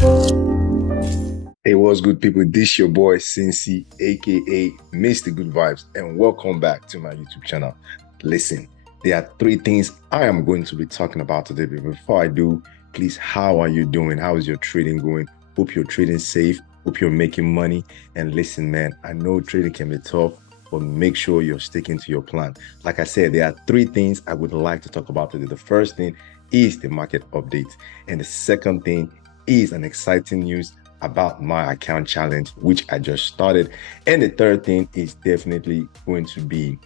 Hey, what's good, people? This your boy Cincy, aka Mr. Good Vibes, and welcome back to my YouTube channel. Listen, there are three things I am going to be talking about today. But before I do, please, how are you doing? How is your trading going? Hope you're trading safe. Hope you're making money. And listen, man, I know trading can be tough, but make sure you're sticking to your plan. Like I said, there are three things I would like to talk about today. The first thing is the market update, and the second thing is an exciting news about my account challenge, which I just started. And the third thing is definitely going to be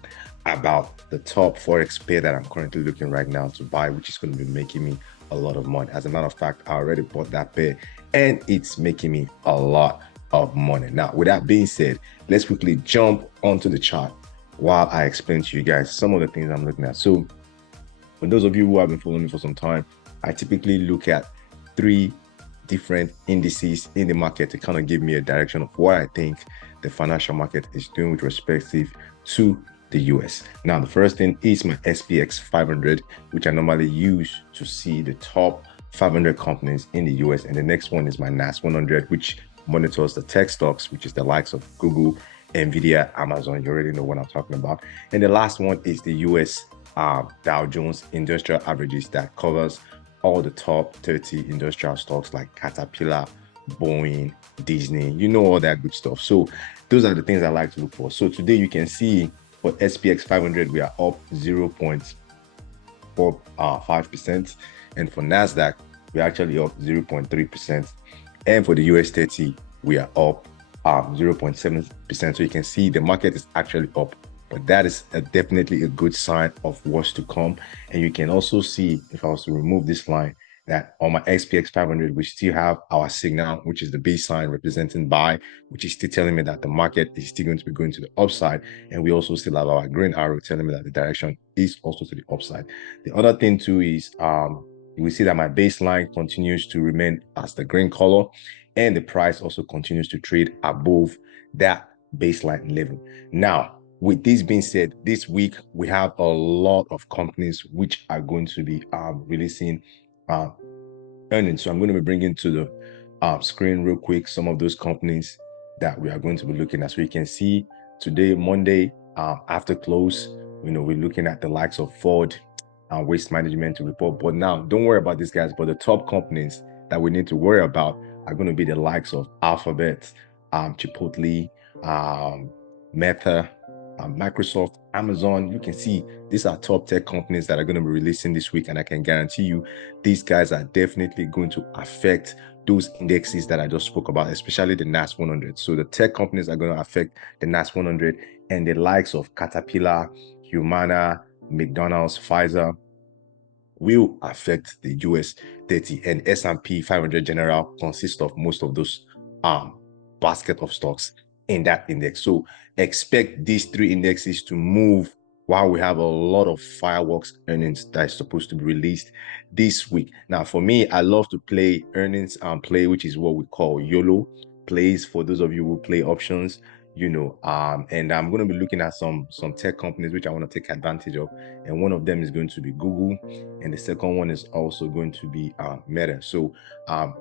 about the top Forex pair that I'm currently looking right now to buy, which is going to be making me a lot of money. As a matter of fact, I already bought that pair and it's making me a lot of money. Now, with that being said, let's quickly jump onto the chart while I explain to you guys some of the things I'm looking at. So for those of you who have been following me for some time, I typically look at three different indices in the market to kind of give me a direction of what I think the financial market is doing with respect to the US. Now, the first thing is my SPX 500, which I normally use to see the top 500 companies in the US. And the next one is my NAS 100, which monitors the tech stocks, which is the likes of Google, Nvidia, Amazon. You already know what I'm talking about. And the last one is the US Dow Jones Industrial Averages that covers all the top 30 industrial stocks like Caterpillar, Boeing, Disney, you know, all that good stuff. So those are the things I like to look for. So today you can see for SPX 500, we are up 0.45%. And for NASDAQ, we're actually up 0.3%. And for the US 30, we are up 0.7%. So you can see the market is actually up. But that is definitely a good sign of what's to come. And you can also see, if I was to remove this line, that on my SPX 500, we still have our signal, which is the B sign representing buy, which is still telling me that the market is still going to be going to the upside. And we also still have our green arrow telling me that the direction is also to the upside. The other thing too is we see that my baseline continues to remain as the green color, and the price also continues to trade above that baseline level. Now, with this being said, this week we have a lot of companies which are going to be releasing earnings. So I'm going to be bringing to the screen real quick some of those companies that we are going to be looking at. So you can see today, Monday, after close, you know, we're looking at the likes of Ford and Waste Management to report. But now, don't worry about these guys. But the top companies that we need to worry about are going to be the likes of Alphabet, Chipotle, Meta, Microsoft, Amazon. You can see these are top tech companies that are going to be releasing this week, and I can guarantee you these guys are definitely going to affect those indexes that I just spoke about, especially the NAS 100. So the tech companies are going to affect the NAS 100, and the likes of Caterpillar, Humana, McDonald's, Pfizer will affect the US 30, and S&P 500 general consists of most of those basket of stocks in that index. So expect these three indexes to move while we have a lot of fireworks earnings that is supposed to be released this week. Now, for me, I love to play earnings play, which is what we call YOLO plays for those of you who play options, you know. And I'm going to be looking at some tech companies which I want to take advantage of, and one of them is going to be Google, and the second one is also going to be Meta. So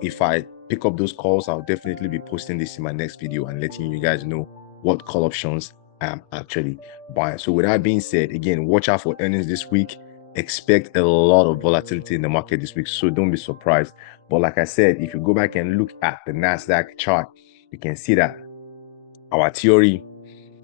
if I pick up those calls, I'll definitely be posting this in my next video and letting you guys know what call options I'm actually buying. So with that being said, again, watch out for earnings this week. Expect a lot of volatility in the market this week, so don't be surprised. But like I said, if you go back and look at the NASDAQ chart, you can see that our theory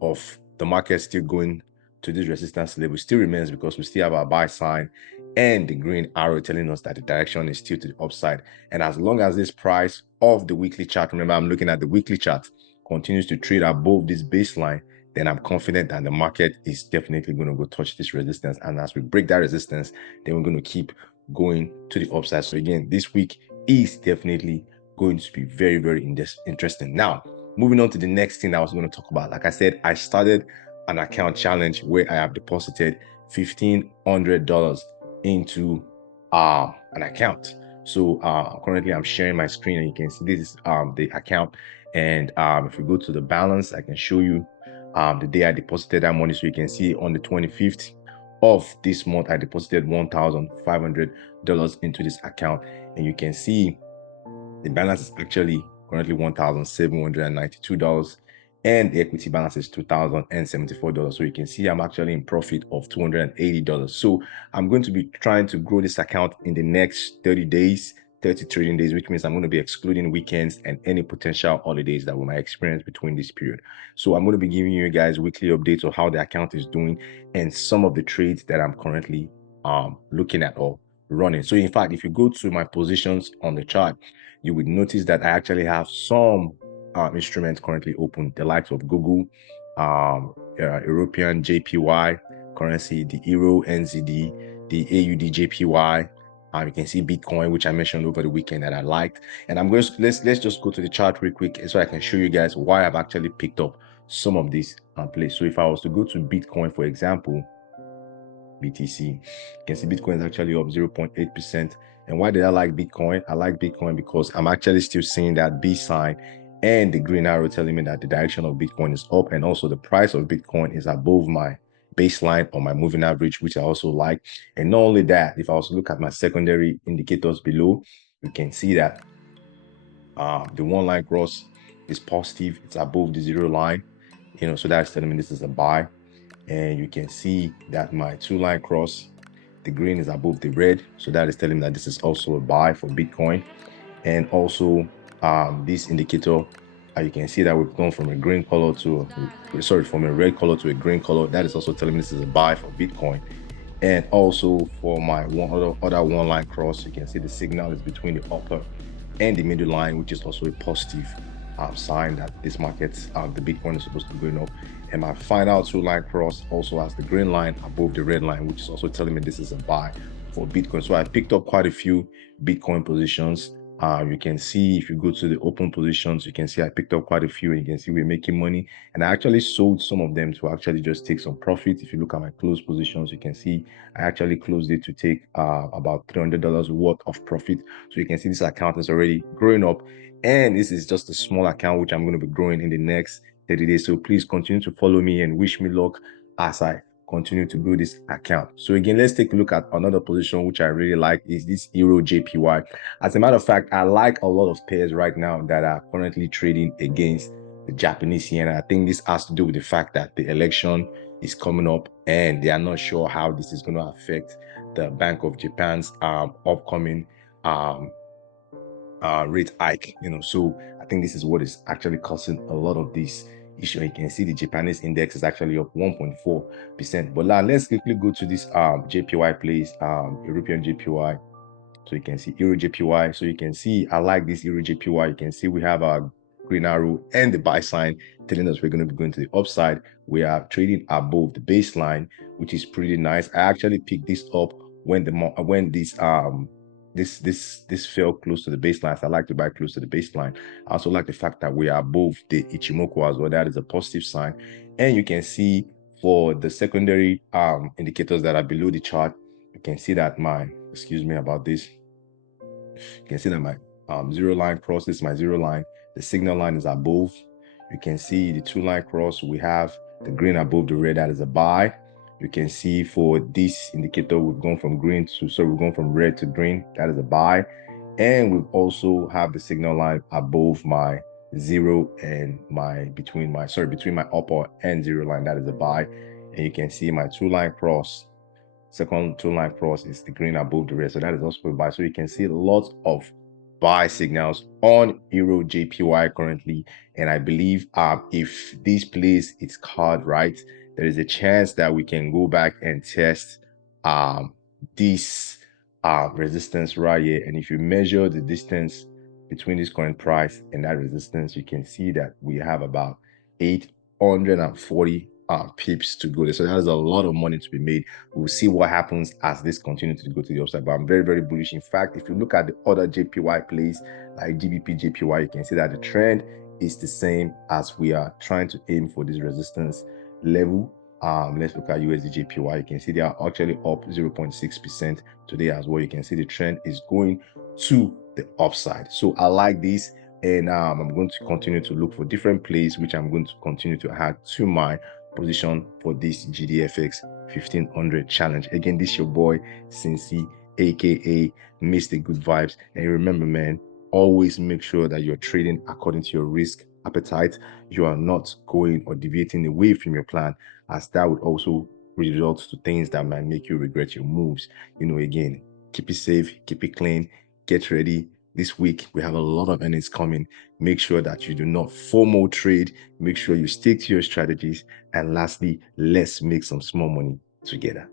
of the market still going to this resistance level still remains, because we still have our buy sign and the green arrow telling us that the direction is still to the upside. And as long as this price of the weekly chart, remember I'm looking at the weekly chart, continues to trade above this baseline, then I'm confident that the market is definitely going to go touch this resistance. And as we break that resistance, then we're going to keep going to the upside. So again, this week is definitely going to be very, very interesting. Now, moving on to the next thing I was going to talk about. Like I said, I started an account challenge where I have deposited $1,500 into an account. So currently I'm sharing my screen, and you can see this is the account. And if we go to the balance, I can show you the day I deposited that money. So you can see on the 25th of this month, I deposited $1,500 into this account, and you can see The balance is actually currently $1,792, and the equity balance is $2,074. So you can see I'm actually in profit of $280. So I'm going to be trying to grow this account in the next 30 days, 30 trading days, which means I'm going to be excluding weekends and any potential holidays that we might experience between this period. So I'm going to be giving you guys weekly updates of how the account is doing and some of the trades that I'm currently looking at or running. So in fact, if you go to my positions on the chart, you would notice that I actually have some instruments currently open, the likes of Google, European JPY currency, the Euro NZD, the AUD JPY. You can see Bitcoin, which I mentioned over the weekend that I liked. And I'm going to let's just go to the chart real quick so I can show you guys why I've actually picked up some of these plays. So if I was to go to Bitcoin, for example, BTC, you can see Bitcoin is actually up 0.8%. And why did I like Bitcoin? I like Bitcoin because I'm actually still seeing that B sign and the green arrow telling me that the direction of Bitcoin is up, and also the price of Bitcoin is above my baseline or my moving average, which I also like. And not only that, if I was to look at my secondary indicators below, you can see that the one line cross is positive, it's above the zero line, so that's telling me this is a buy. And you can see that my two line cross, the green is above the red, so that is telling me that this is also a buy for Bitcoin. And also this indicator, you can see that we've gone from a green color to from a red color to a green color. That is also telling me this is a buy for Bitcoin. And also for my other one line cross, you can see the signal is between the upper and the middle line, which is also a positive sign that this market, the Bitcoin is supposed to be going up. And my final two line cross also has the green line above the red line, which is also telling me this is a buy for Bitcoin. So I picked up quite a few Bitcoin positions. You can see if you go to the open positions, you can see I picked up quite a few, and you can see we're making money. And I actually sold some of them to actually just take some profit. If you look at my closed positions, you can see I actually closed it to take about $300 worth of profit. So you can see this account is already growing up, and this is just a small account which I'm going to be growing in the next 30 days. So please continue to follow me and wish me luck as I continue to grow this account. So again, let's take a look at another position which I really like, is this Euro JPY. As a matter of fact, I like a lot of pairs right now that are currently trading against the Japanese yen. I think this has to do with the fact that the election is coming up and they are not sure how this is going to affect the Bank of Japan's upcoming rate hike. So I think this is what is actually causing a lot of this issue. You can see the Japanese index is actually up 1.4%. But now let's quickly go to this JPY place, European JPY. So you can see Euro JPY. So you can see I like this Euro JPY. You can see we have a green arrow and the buy sign telling us we're going to be going to the upside. We are trading above the baseline, which is pretty nice. I actually picked this up when this fell close to the baseline. So I like to buy close to the baseline. I also like the fact that we are above the Ichimoku as well. That is a positive sign. And you can see for the secondary indicators that are below the chart, you can see that excuse me about this. You can see that my zero line cross is my zero line. The signal line is above. You can see the two line cross. We have the green above the red. That is a buy. You can see for this indicator, we've gone from green to, we've gone from red to green. That is a buy. And we've also have the signal line above my zero and between my upper and zero line. That is a buy. And you can see my two line cross. Second two line cross is the green above the red, so that is also a buy. So you can see lots of buy signals on Euro JPY currently, and I believe if this plays its card right, there is a chance that we can go back and test this resistance right here. And if you measure the distance between this current price and that resistance, you can see that we have about 840 pips to go there. So that's a lot of money to be made. We'll see what happens as this continues to go to the upside, but I'm very, very bullish. In fact, if you look at the other JPY plays like GBP JPY, you can see that the trend is the same as we are trying to aim for this resistance level. Let's look at USD JPY. You can see they are actually up 0.6% today as well. You can see the trend is going to the upside. So I like this, and I'm going to continue to look for different plays, which I'm going to continue to add to my position for this GDFX 1500 challenge. Again, this is your boy Cincy, aka Mr. Good Vibes. And remember, man, always make sure that you're trading according to your risk appetite. You are not going or deviating away from your plan, as that would also result to things that might make you regret your moves. Again, keep it safe, keep it clean, get ready. This week, we have a lot of earnings coming. Make sure that you do not FOMO trade. Make sure you stick to your strategies. And lastly, let's make some small money together.